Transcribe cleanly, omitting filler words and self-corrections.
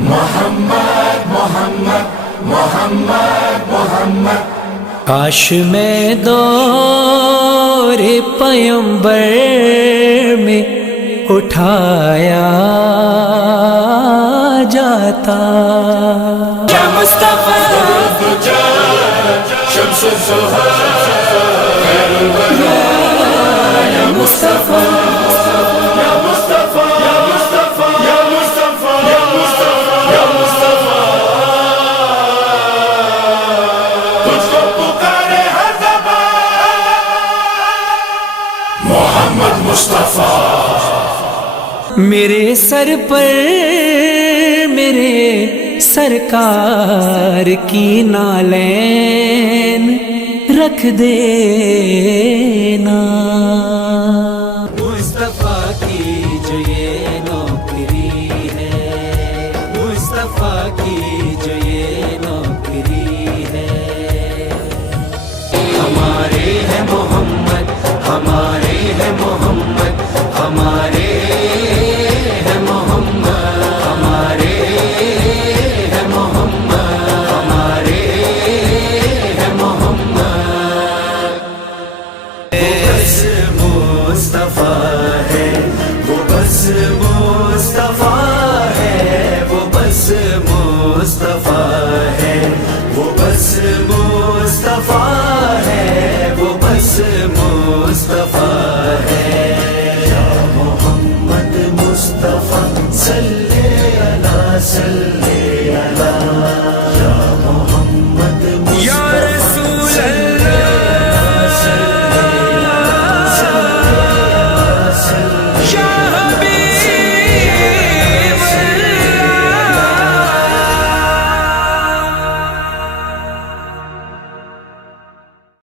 محمد محمد محمد محمد. کاش میں دور پیمبر میں اٹھایا جاتا. یا مصطفیٰ شمس الضحیٰ خیر الورى یا مصطفیٰ یا مصطفیٰ یا مصطفیٰ یا مصطفیٰ یا مصطفیٰ یا مصطفیٰ. تجھ کو پکارے ہر زبان محمد مصطفیٰ. میرے سر پر میرے سرکار کی نالین رکھ دینا. مصطفیٰ کی جو یہ نوکری ہے، مصطفیٰ کی جو یہ نوکری ہے. ہمارے ہے محمد، ہمارے ہے محمد، ہمارے مصطفیٰ ہے وہ بس